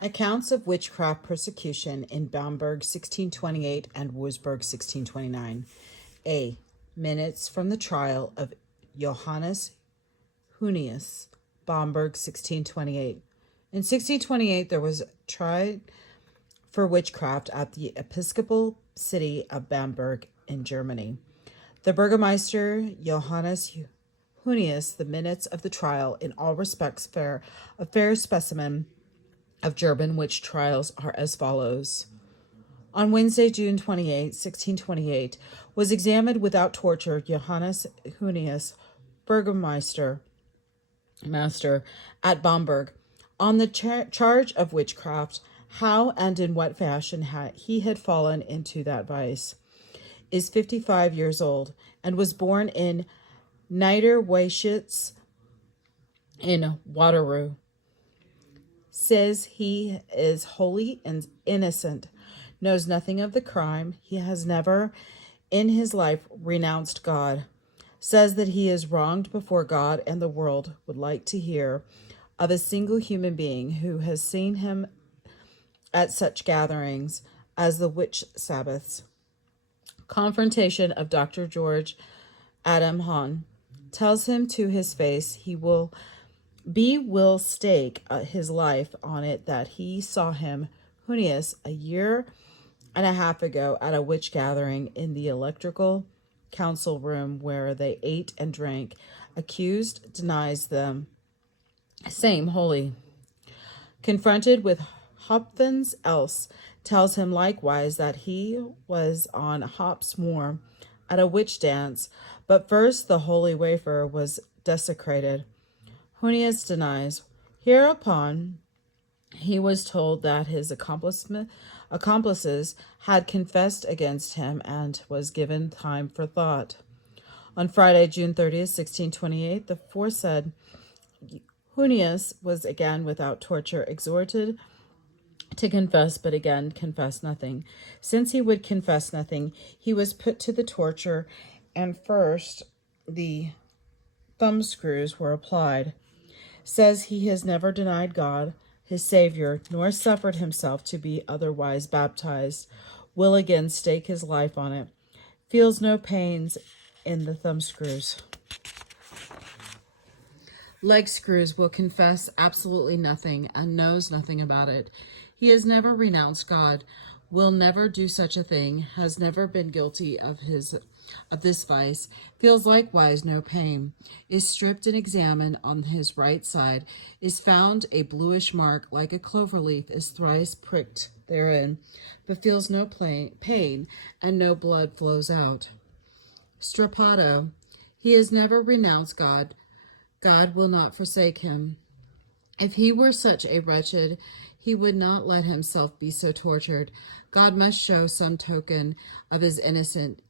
Accounts of witchcraft persecution in Bromberg 1628 and Wurzburg 1629. A. Minutes from the trial of Johannes Hunius, Bromberg 1628. In 1628 there was tried for witchcraft at the episcopal city of Bamberg in Germany. The Burgomaster Johannes Hunius, the minutes of the trial, in all respects a fair specimen of German witch trials, are as follows. On Wednesday, June 28, 1628, was examined without torture Johannes Hunius, Burgomaster at Bromberg, on the charge of witchcraft, how and in what fashion he had fallen into that vice. Is 55 years old, and was born in Niederweischitz in Waterloo. Says he is wholly innocent, knows nothing of the crime. He has never in his life renounced God. Says that he is wronged before God and the world, would like to hear of a single human being who has seen him at such gatherings as the witch Sabbaths. Confrontation of Dr. George Adam Hahn tells him to his face he will stake his life on it that he saw him, Hunius, a year and a half ago at a witch gathering in the electrical council room where they ate and drank. Accused denies them. Same holy. Confronted with Hopkins else, tells him likewise that he was on Hop's Moor at a witch dance, but first the holy wafer was desecrated. Hunius denies. Hereupon he was told that his accomplices had confessed against him and was given time for thought. On Friday, June 30th, 1628, the aforesaid Hunius was again without torture exhorted to confess, but again confessed nothing. Since he would confess nothing, he was put to the torture, and first the thumbscrews were applied. Says he has never denied God, his Savior, nor suffered himself to be otherwise baptized. Will again stake his life on it. Feels no pains in the thumbscrews. Leg screws will confess absolutely nothing and knows nothing about it. He has never renounced God, will never do such a thing, has never been guilty of this vice, feels likewise no pain, is stripped and examined on his right side, is found a bluish mark like a clover leaf is thrice pricked therein, but feels no pain, and no blood flows out. Strappato, he has never renounced God. God will not forsake him. If he were such a wretched, he would not let himself be so tortured. God must show some token of his innocence.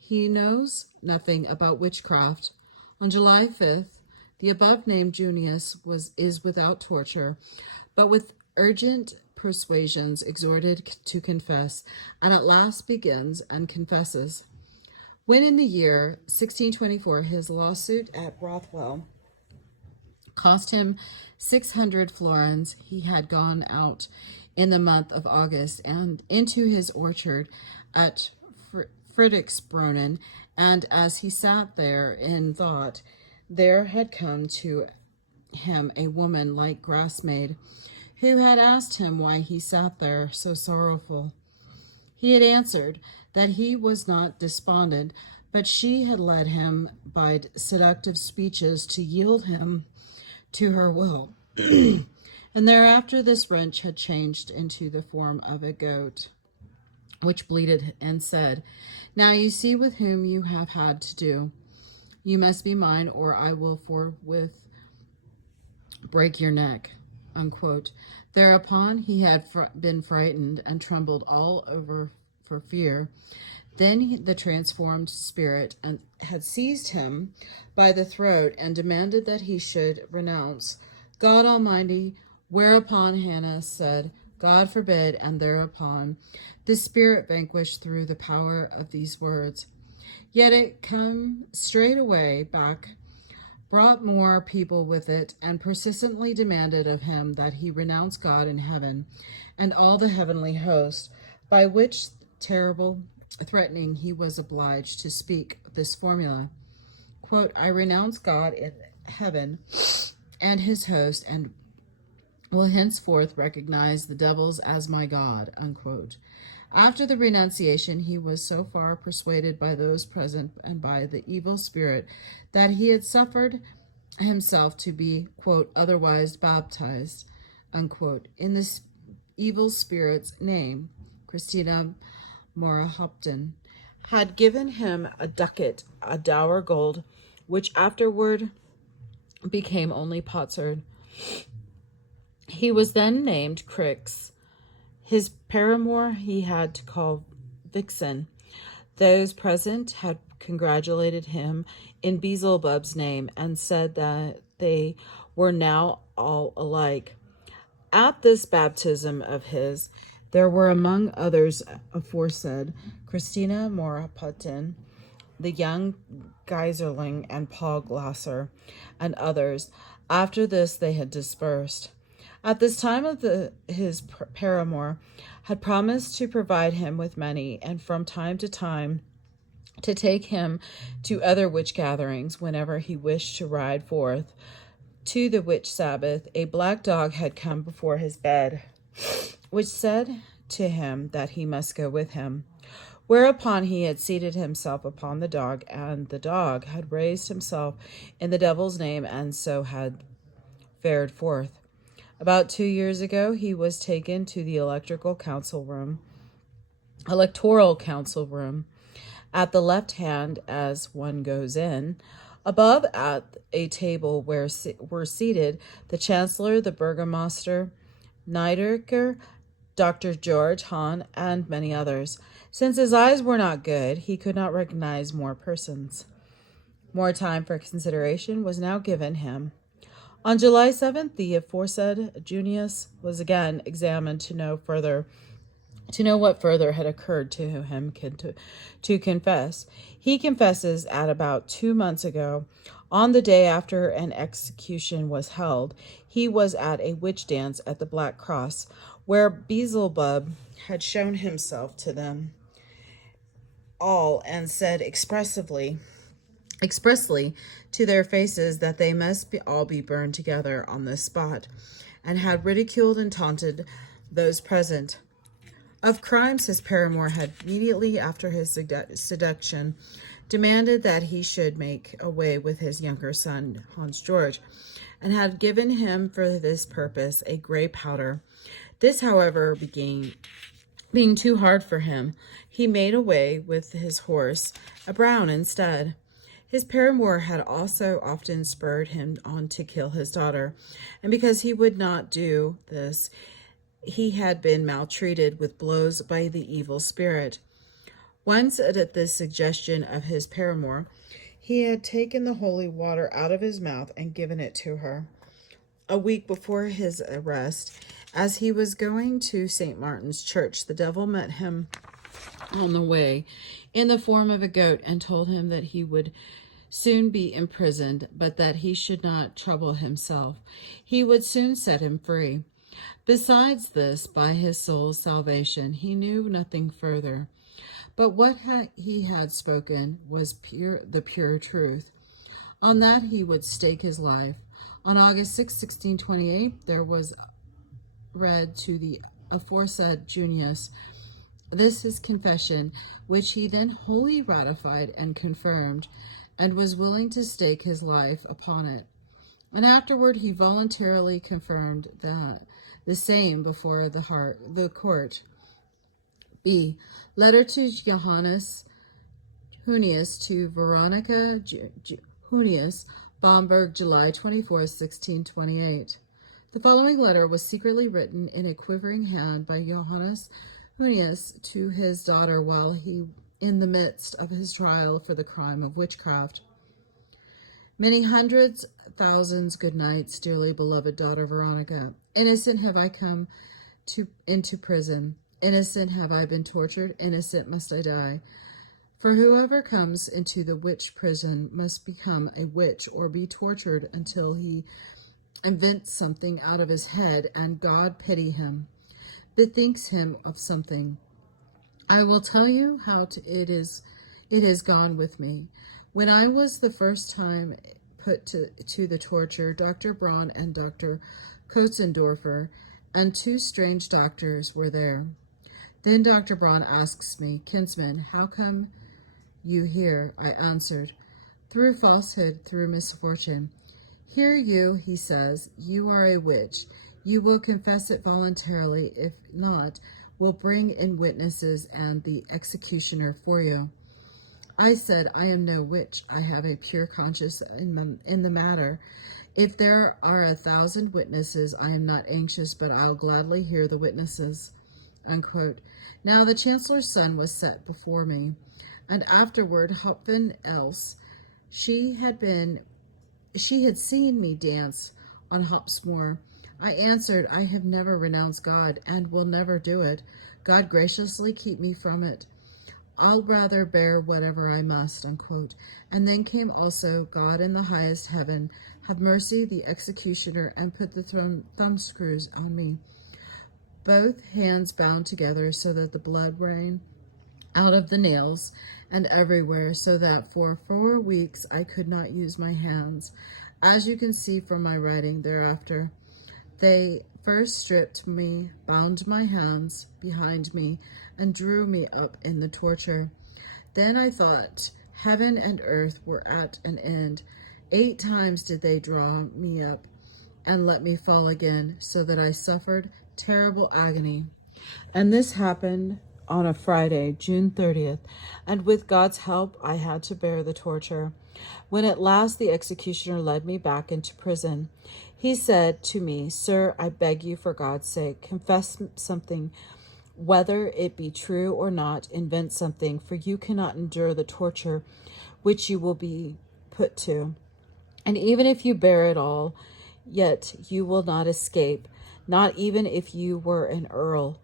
He knows nothing about witchcraft. On July 5th, the above-named Junius is without torture, but with urgent persuasions exhorted to confess, and at last begins and confesses. When in the year 1624 his lawsuit at Rothwell cost him 600 florins, he had gone out in the month of August and into his orchard at Friedrichsbrunnen, and as he sat there in thought, there had come to him a woman like grassmaid, who had asked him why he sat there so sorrowful. He had answered that he was not despondent, but she had led him by seductive speeches to yield him to her will. And thereafter this wretch had changed into the form of a goat, which bleated and said, "Now you see with whom you have had to do. You must be mine, or I will forthwith break your neck." Unquote. Thereupon he had been frightened and trembled all over for fear. Then the transformed spirit had seized him by the throat and demanded that he should renounce God Almighty, whereupon Hannah said, "God forbid," and thereupon the spirit vanquished through the power of these words. Yet it came straightway back brought more people with it, and persistently demanded of him that he renounce God in heaven and all the heavenly host, by which terrible threatening he was obliged to speak this formula, quote, I renounce God in heaven and his host, and will henceforth recognize the devils as my God, unquote. After the renunciation, he was so far persuaded by those present and by the evil spirit that he had suffered himself to be, quote, otherwise baptized, unquote, in this evil spirit's name. Christina Morahopton had given him a ducat, a dower gold, which afterward became only potsherd. He was then named Crix. His paramour he had to call Vixen. Those present had congratulated him in Beelzebub's name and said that they were now all alike. At this baptism of his, there were among others aforesaid Christina Moraputin, the young Geiserling, and Paul Glasser, and others. After this they had dispersed. At this time his paramour had promised to provide him with money, and from time to time to take him to other witch gatherings whenever he wished to ride forth. To the witch Sabbath, a black dog had come before his bed, which said to him that he must go with him. Whereupon he had seated himself upon the dog, and the dog had raised himself in the devil's name, and so had fared forth. About 2 years ago, he was taken to the electoral council room, at the left hand as one goes in. Above, at a table where were seated the chancellor, the burgomaster, Niederker, Dr. George Hahn, and many others. Since his eyes were not good, he could not recognize more persons. More time for consideration was now given him. On July 7th, the aforesaid Junius was again examined to know what further had occurred to him to confess. He confesses at about 2 months ago, on the day after an execution was held, he was at a witch dance at the Black Cross, where Beelzebub had shown himself to them all and said expressly to their faces that they must all be burned together on this spot, and had ridiculed and taunted those present. Of crimes his paramour had immediately after his seduction demanded that he should make away with his younger son, Hans George, and had given him for this purpose a gray powder. This, however, being too hard for him, he made away with his horse, a brown, instead. His paramour had also often spurred him on to kill his daughter, and because he would not do this, he had been maltreated with blows by the evil spirit. Once, at the suggestion of his paramour, he had taken the holy water out of his mouth and given it to her. A week before his arrest, as he was going to St. Martin's Church, the devil met him on the way in the form of a goat and told him that he would soon be imprisoned, but that he should not trouble himself. He would soon set him free. Besides this, by his soul's salvation, he knew nothing further. But what he had spoken was the pure truth. On that he would stake his life. On August 6, 1628, there was read to the aforesaid Junius this his confession, which he then wholly ratified and confirmed, and was willing to stake his life upon it. And afterward he voluntarily confirmed the same before the court. B. Letter to Johannes Hunius to Veronica Hunius, Bromberg, July 24, 1628. The following letter was secretly written in a quivering hand by Johannes Hunius to his daughter while he in the midst of his trial for the crime of witchcraft. Many hundreds, thousands, good nights, dearly beloved daughter Veronica. Innocent have I come into prison. Innocent have I been tortured. Innocent must I die. For whoever comes into the witch prison must become a witch or be tortured until he invents something out of his head, and God pity him, bethinks him of something. I will tell you how it has gone with me. When I was the first time put to the torture, Dr. Braun and Dr. Kotzendorfer and two strange doctors were there. Then Dr. Braun asks me, "Kinsman, how come you here?" I answered, "Through falsehood, through misfortune." "Hear you," he says, "you are a witch. You will confess it voluntarily. If not, will bring in witnesses and the executioner for you." I said, "I am no witch. I have a pure conscience in the matter. If there are 1,000 witnesses, I am not anxious, but I'll gladly hear the witnesses." Unquote. Now the chancellor's son was set before me, and afterward Hopfen else. She had seen me dance on Hopsmoor. I answered, "I have never renounced God, and will never do it. God graciously keep me from it. I'll rather bear whatever I must." Unquote. And then came also God in the highest heaven, have mercy, the executioner, and put the thumb screws on me, both hands bound together, so that the blood ran out of the nails and everywhere, so that for 4 weeks I could not use my hands, as you can see from my writing thereafter. They first stripped me, bound my hands behind me, and drew me up in the torture. Then I thought heaven and earth were at an end. 8 times did they draw me up and let me fall again, so that I suffered terrible agony. And this happened on a Friday, June 30th, and with God's help I had to bear the torture. When at last the executioner led me back into prison, he said to me, "Sir, I beg you for God's sake, confess something, whether it be true or not. Invent something, for you cannot endure the torture which you will be put to. And even if you bear it all, yet you will not escape, not even if you were an earl.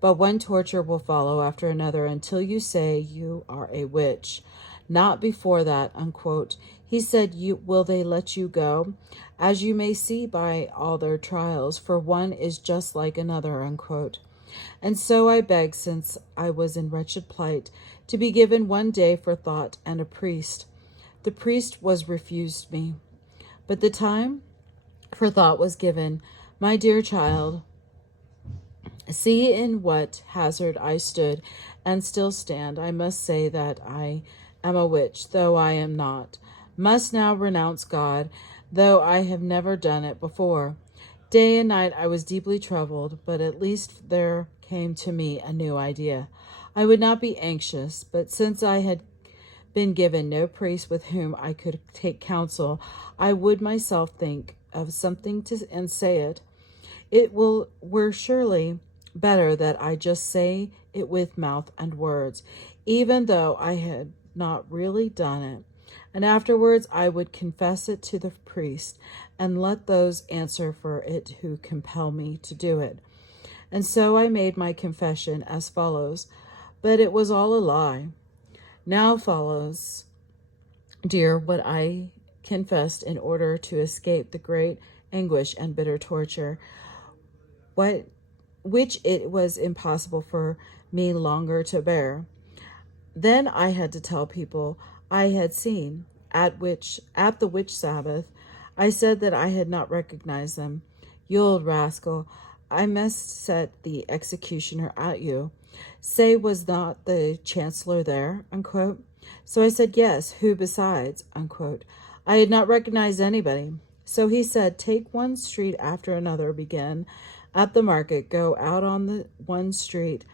But one torture will follow after another until you say you are a witch. Not before that." Unquote. He said, "Will they let you go? As you may see by all their trials, for one is just like another." Unquote. And so I begged, since I was in wretched plight, to be given 1 day for thought and a priest. The priest was refused me, but the time for thought was given. My dear child, see in what hazard I stood and still stand. I must say that I am a witch, though I am not. Must now renounce God, though I have never done it before. Day and night I was deeply troubled, but at least there came to me a new idea. I would not be anxious, but since I had been given no priest with whom I could take counsel, I would myself think of something and say it. Were surely better that I just say it with mouth and words, even though I had not really done it. And afterwards I would confess it to the priest, and let those answer for it who compel me to do it. And so I made my confession as follows, but it was all a lie. Now follows, dear, what I confessed in order to escape the great anguish and bitter torture, which it was impossible for me longer to bear. Then I had to tell people I had seen at the witch Sabbath. I said that I had not recognized them. "You old rascal, I must set the executioner at you. Say, was not the chancellor there?" Unquote. So I said, "Yes, who besides?" Unquote. I had not recognized anybody. So he said, "Take one street after another, begin at the market, go out on the one street,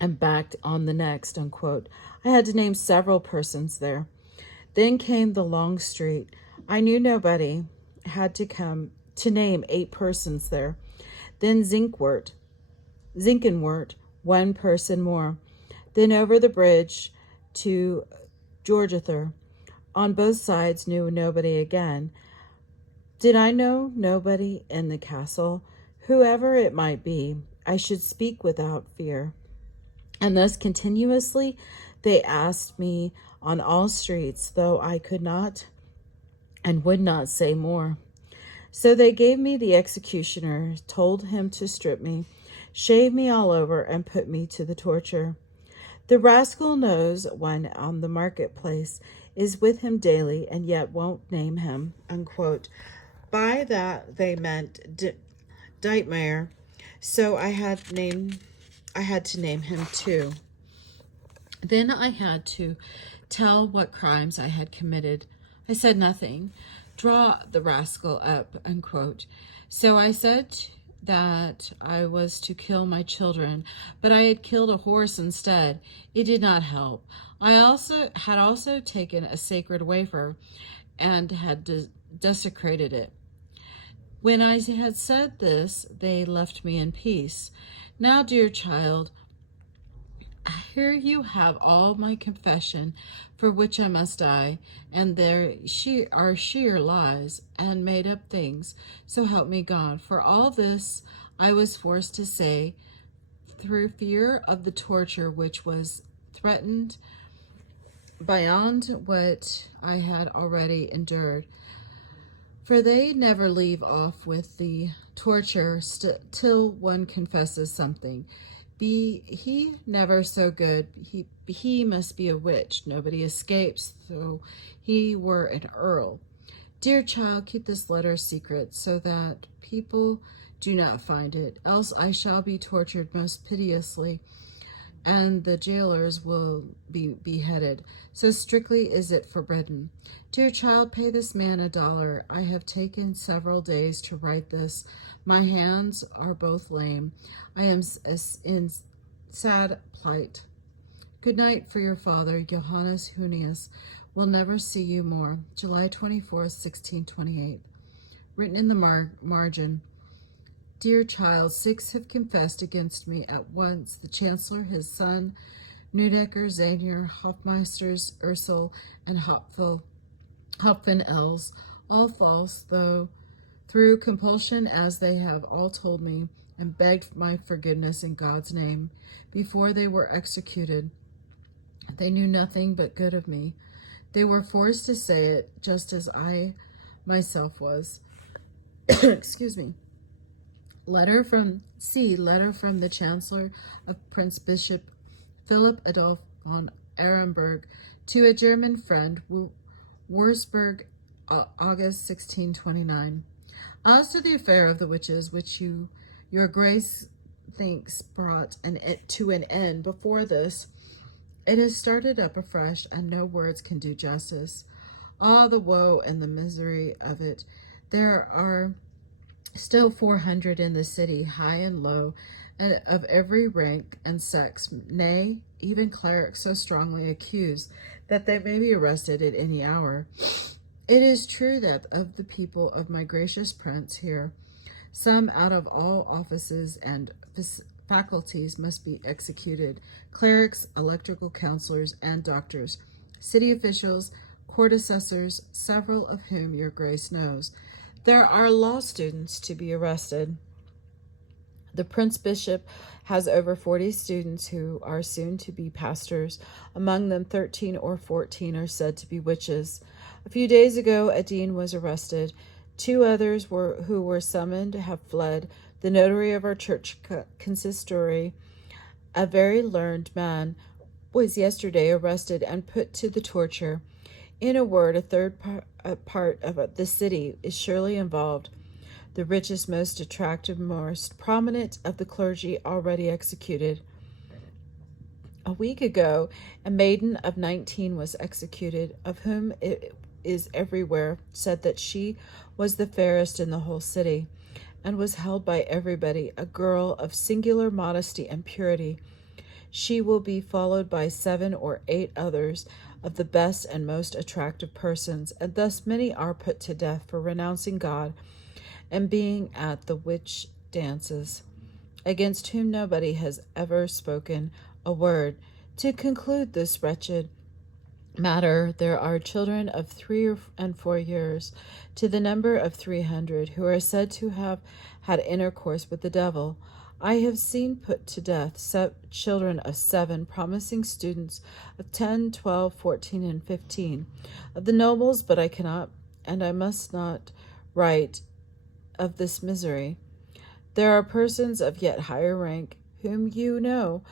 and back on the next." Unquote. I had to name several persons there. Then came the long street. I knew nobody. Had to come to name 8 persons there. Then Zinkenwert, 1 person more. Then over the bridge to Georgether. On both sides knew nobody again. Did I know nobody in the castle? Whoever it might be, I should speak without fear. And thus continuously They asked me on all streets, though I could not and would not say more. So they gave me the executioner, told him to strip me, shave me all over, and put me to the torture. The rascal knows one on the marketplace is with him daily, and yet won't name him." Unquote. By that they meant Dietmar, so I had to name him too. Then I had to tell what crimes I had committed. I said nothing. "Draw the rascal up," unquote. So I said that I was to kill my children, but I had killed a horse instead. It did not help. I had also taken a sacred wafer and had desecrated it. When I had said this, they left me in peace. Now, dear child, here you have all my confession, for which I must die, and there are sheer lies and made up things. So help me God. For all this I was forced to say, through fear of the torture which was threatened beyond what I had already endured. For they never leave off with the torture till one confesses something. Be he never so good, he must be a witch. Nobody escapes, though he were an earl. Dear child, keep this letter secret, so that people do not find it, else I shall be tortured most piteously, and the jailers will be beheaded. So strictly is it forbidden. Dear child, pay this man $1. I have taken several days to write this. My hands are both lame. I am in sad plight. Good night for your father, Johannes Hunius. Will never see you more. July 24th, 1628. Written in the margin. Dear child, 6 have confessed against me at once: the Chancellor, his son, Neudecker, Zanier, Hofmeisters, Ursel, and Hopfen-Els, all false, though through compulsion, as they have all told me, and begged my forgiveness in God's name. Before they were executed, they knew nothing but good of me. They were forced to say it, just as I myself was. Excuse me. Letter from the Chancellor of Prince Bishop Philip Adolf von Ehrenberg to a German friend, Wurzburg, August 1629. As to the affair of the witches, which your grace thinks brought to an end before this, it has started up afresh, and no words can do justice. Ah, the woe and the misery of it! There are still 400 in the city, high and low, and of every rank and sex, nay, even clerics so strongly accused that they may be arrested at any hour. It is true that of the people of my gracious prince here, some out of all offices and faculties must be executed: clerics, electoral counselors, and doctors, city officials, court assessors, several of whom your grace knows. There are law students to be arrested. The Prince Bishop has over 40 students who are soon to be pastors. Among them, 13 or 14 are said to be witches. A few days ago, a dean was arrested. 2 others who were summoned have fled. The notary of our church consistory, a very learned man, was yesterday arrested and put to the torture. In a word, a third part of the city is surely involved. The richest, most attractive, most prominent of the clergy already executed. A week ago, a maiden of 19 was executed, of whom it is everywhere said that she was the fairest in the whole city, and was held by everybody a girl of singular modesty and purity. She will be followed by 7 or 8 others of the best and most attractive persons, and thus many are put to death for renouncing God and being at the witch dances, against whom nobody has ever spoken a word. To conclude, this wretched matter, there are children of 3 and 4 years, to the number of 300, who are said to have had intercourse with the devil. I have seen put to death children of 7, promising students of 10, 12, 14, and 15, of the nobles, but I cannot, and I must not write of this misery. There are persons of yet higher rank, whom you know,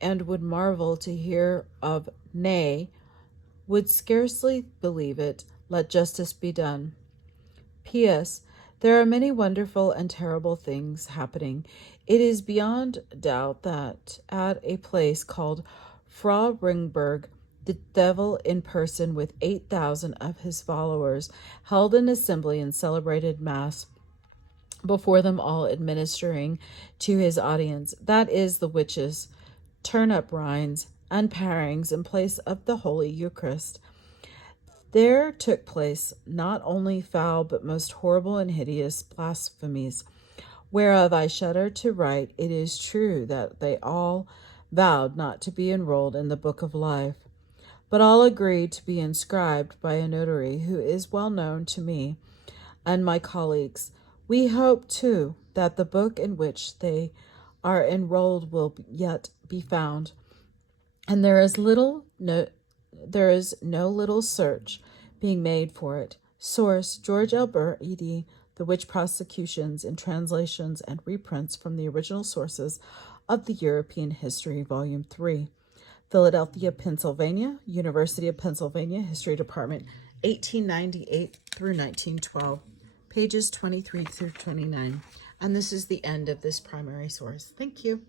and would marvel to hear of, nay, would scarcely believe it. Let justice be done. P.S. There are many wonderful and terrible things happening. It is beyond doubt that at a place called Bromberg, the devil in person with 8,000 of his followers held an assembly and celebrated mass before them all, administering to his audience, that is, the witches, turnip rinds and parings in place of the Holy Eucharist. There took place not only foul but most horrible and hideous blasphemies, whereof I shudder to write. It is true that they all vowed not to be enrolled in the book of life, but all agreed to be inscribed by a notary who is well known to me and my colleagues. We hope, too, that the book in which they are enrolled will yet be found, and there is no little search being made for it. Source: George L. Burr, ed. The Witch Prosecutions in Translations and Reprints from the Original Sources of the European History, Volume 3. Philadelphia, Pennsylvania, University of Pennsylvania History Department, 1898 through 1912, pages 23 through 29. And this is the end of this primary source. Thank you.